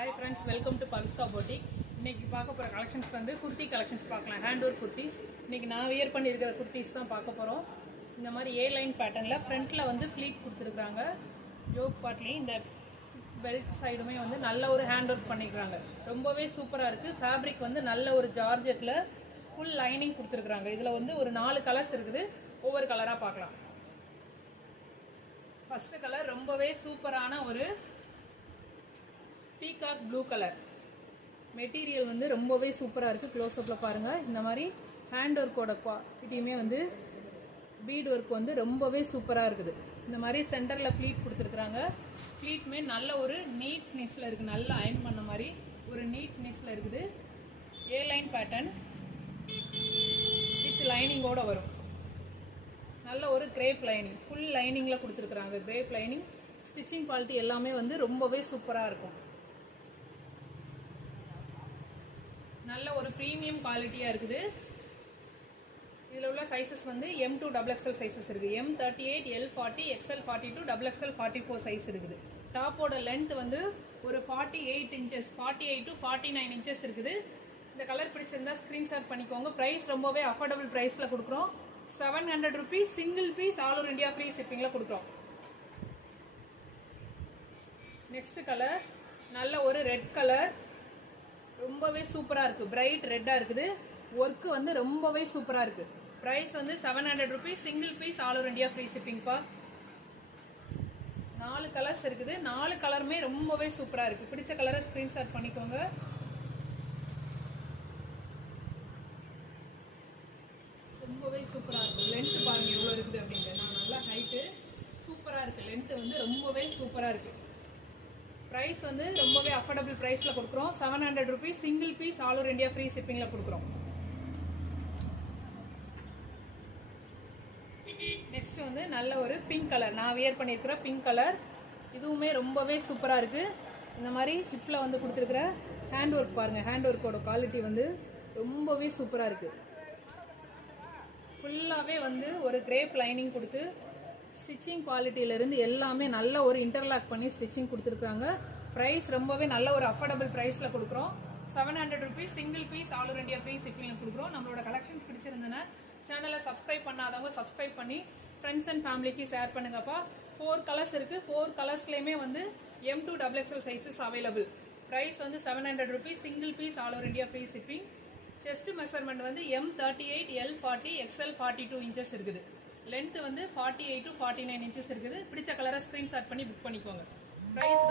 Hi friends, welcome to Pavska Boutique. இன்னைக்கு பார்க்க போற கலெக்ஷன்ஸ் வந்து குர்த்தி கலெக்ஷன்ஸ் பார்க்கலாம். Hand work kurtis. இன்னைக்கு நான் வியர் பண்ணி இருக்கிற குர்த்திஸ் தான் பார்க்க போறோம். இந்த மாதிரி ஏ லைன் பேட்டர்ன்ல ஃப்ரண்ட்ல வந்து ஃப்ளீட் கொடுத்துருக்காங்க. யோக் பார்ட்லயும் இந்த பெல்ட் சைடுமே வந்து நல்ல ஒரு ஹேண்ட் ஒர்க் பண்ணிருக்காங்க. ரொம்பவே சூப்பரா இருக்கு. ஃபேப்ரிக் வந்து நல்ல ஒரு ஜார்ஜெட்ல ஃபுல் லைனிங் கொடுத்துருக்காங்க. இதுல வந்து ஒரு 4 கலர்ஸ் இருக்குது. ஒவ்வொரு கலரா பார்க்கலாம். ஃபர்ஸ்ட் கலர் ரொம்பவே சூப்பரான ஒரு பீகாக் ப்ளூ கலர். மெட்டீரியல் வந்து ரொம்பவே சூப்பராக இருக்குது. க்ளோஸ்அப்பில் பாருங்கள். இந்த மாதிரி ஹேண்ட் ஒர்க்கோட குவாலிட்டியுமே வந்து பீட் ஒர்க் வந்து ரொம்பவே சூப்பராக இருக்குது. இந்த மாதிரி சென்டரில் ஃப்ளீட் கொடுத்துருக்குறாங்க. ஃப்ளீட்மே நல்ல ஒரு நீட்னஸில் இருக்குது. நல்லா அயன் பண்ண மாதிரி ஒரு நீட்னஸில் இருக்குது. ஏ லைன் பேட்டர்ன் வித் லைனிங்கோடு வரும். நல்ல ஒரு கிரேப் லைனிங், ஃபுல் லைனிங்கில் கொடுத்துருக்குறாங்க. கிரேப் லைனிங் ஸ்டிச்சிங் குவாலிட்டி எல்லாமே வந்து ரொம்பவே சூப்பராக இருக்கும். நல்ல ஒரு ப்ரீமியம் குவாலிட்டியாக இருக்குது. இதில் உள்ள சைஸஸ் வந்து M2 XXL சைஸஸ் இருக்குது. M38, L40, XL42, XXL 44 size இருக்குது. டாப்போட லென்த் வந்து ஒரு 48 இன்ச்சஸ், 48 to 49 இன்ச்சஸ் இருக்குது. இந்த கலர் பிடிச்சிருந்தா ஸ்க்ரீன்ஷாட் பண்ணிக்கோங்க. ப்ரைஸ் ரொம்பவே அஃபோர்டபுள் ப்ரைஸில் கொடுக்குறோம். 700 rupees single piece all over India free ஷிப்பிங்கில் கொடுக்குறோம். நெக்ஸ்ட் கலர் நல்ல ஒரு ரெட் கலர். ரொம்பவே சூப்பராக இருக்குது. பிரைட் ரெட்டாக இருக்குது. ஒர்க்கு வந்து ரொம்பவே சூப்பராக இருக்குது. ப்ரைஸ் வந்து 700 rupees single piece all over India free ஷிப்பிங்ப்பா. 4 கலர்ஸ் இருக்குது. 4 கலருமே ரொம்பவே சூப்பராக இருக்குது. பிடிச்ச கலரை ஸ்க்ரீன்ஷாட் பண்ணிக்கோங்க. ரொம்பவே சூப்பராக இருக்கும். லென்த் பாருங்கள் எவ்வளோ இருக்குது அப்படின்ட்டு. நான் நல்லா ஹைட்டு சூப்பராக இருக்குது. லென்த்து வந்து ரொம்பவே சூப்பராக இருக்குது. ப்ரைஸ் வந்து ரொம்பவே அஃபோர்டபுள் ப்ரைஸில் கொடுக்குறோம். 700 rupees single piece all over India free ஷிப்பிங்கில் கொடுக்குறோம். நெக்ஸ்ட் வந்து நல்ல ஒரு பிங்க் கலர். நான் வியர் பண்ணியிருக்கிற பிங்க் கலர். இதுவுமே ரொம்பவே சூப்பராக இருக்குது. இந்த மாதிரி ஹிப்பில் வந்து கொடுத்துருக்குற ஹேண்ட் ஒர்க் பாருங்கள். ஹேண்ட் ஒர்க்கோட குவாலிட்டி வந்து ரொம்பவே சூப்பராக இருக்குது. ஃபுல்லாகவே வந்து ஒரு கிரேப் லைனிங் கொடுத்து ஸ்டிச்சிங் குவாலிட்டியிலேருந்து எல்லாமே நல்ல ஒரு இன்டர்லாக் பண்ணி ஸ்டிச்சிங் கொடுத்துருக்காங்க. ப்ரைஸ் ரொம்பவே நல்ல ஒரு அஃபோர்டபுள் ப்ரைஸில் கொடுக்குறோம். 700 rupees single piece all over India free ஷிப்பிங்கில் கொடுக்குறோம். நம்மளோட கலெக்ஷன்ஸ் பிடிச்சிருந்தேன்னா சேனலை சப்ஸ்கிரைப் பண்ணாதவங்க சப்ஸ்கிரைப் பண்ணி ஃப்ரெண்ட்ஸ் அண்ட் ஃபேமிலிக்கு ஷேர் பண்ணுங்கப்பா. 4 கலர்ஸ் இருக்குது. 4 கலர்ஸ்லேயுமே வந்து M2 XXL sizes available. Price வந்து 700 rupees single piece all over India free shipping. Chest measurement வந்து M38, L40, XL42 இன்ச்சஸ் இருக்குது. லென்த் வந்து 48 to 49 இன்ச்சஸ் இருக்குது. பிடிச்ச கலரை ஸ்கிரீன்ஷாட் பண்ணி புக் பண்ணிக்கோங்க. ப்ரைஸ்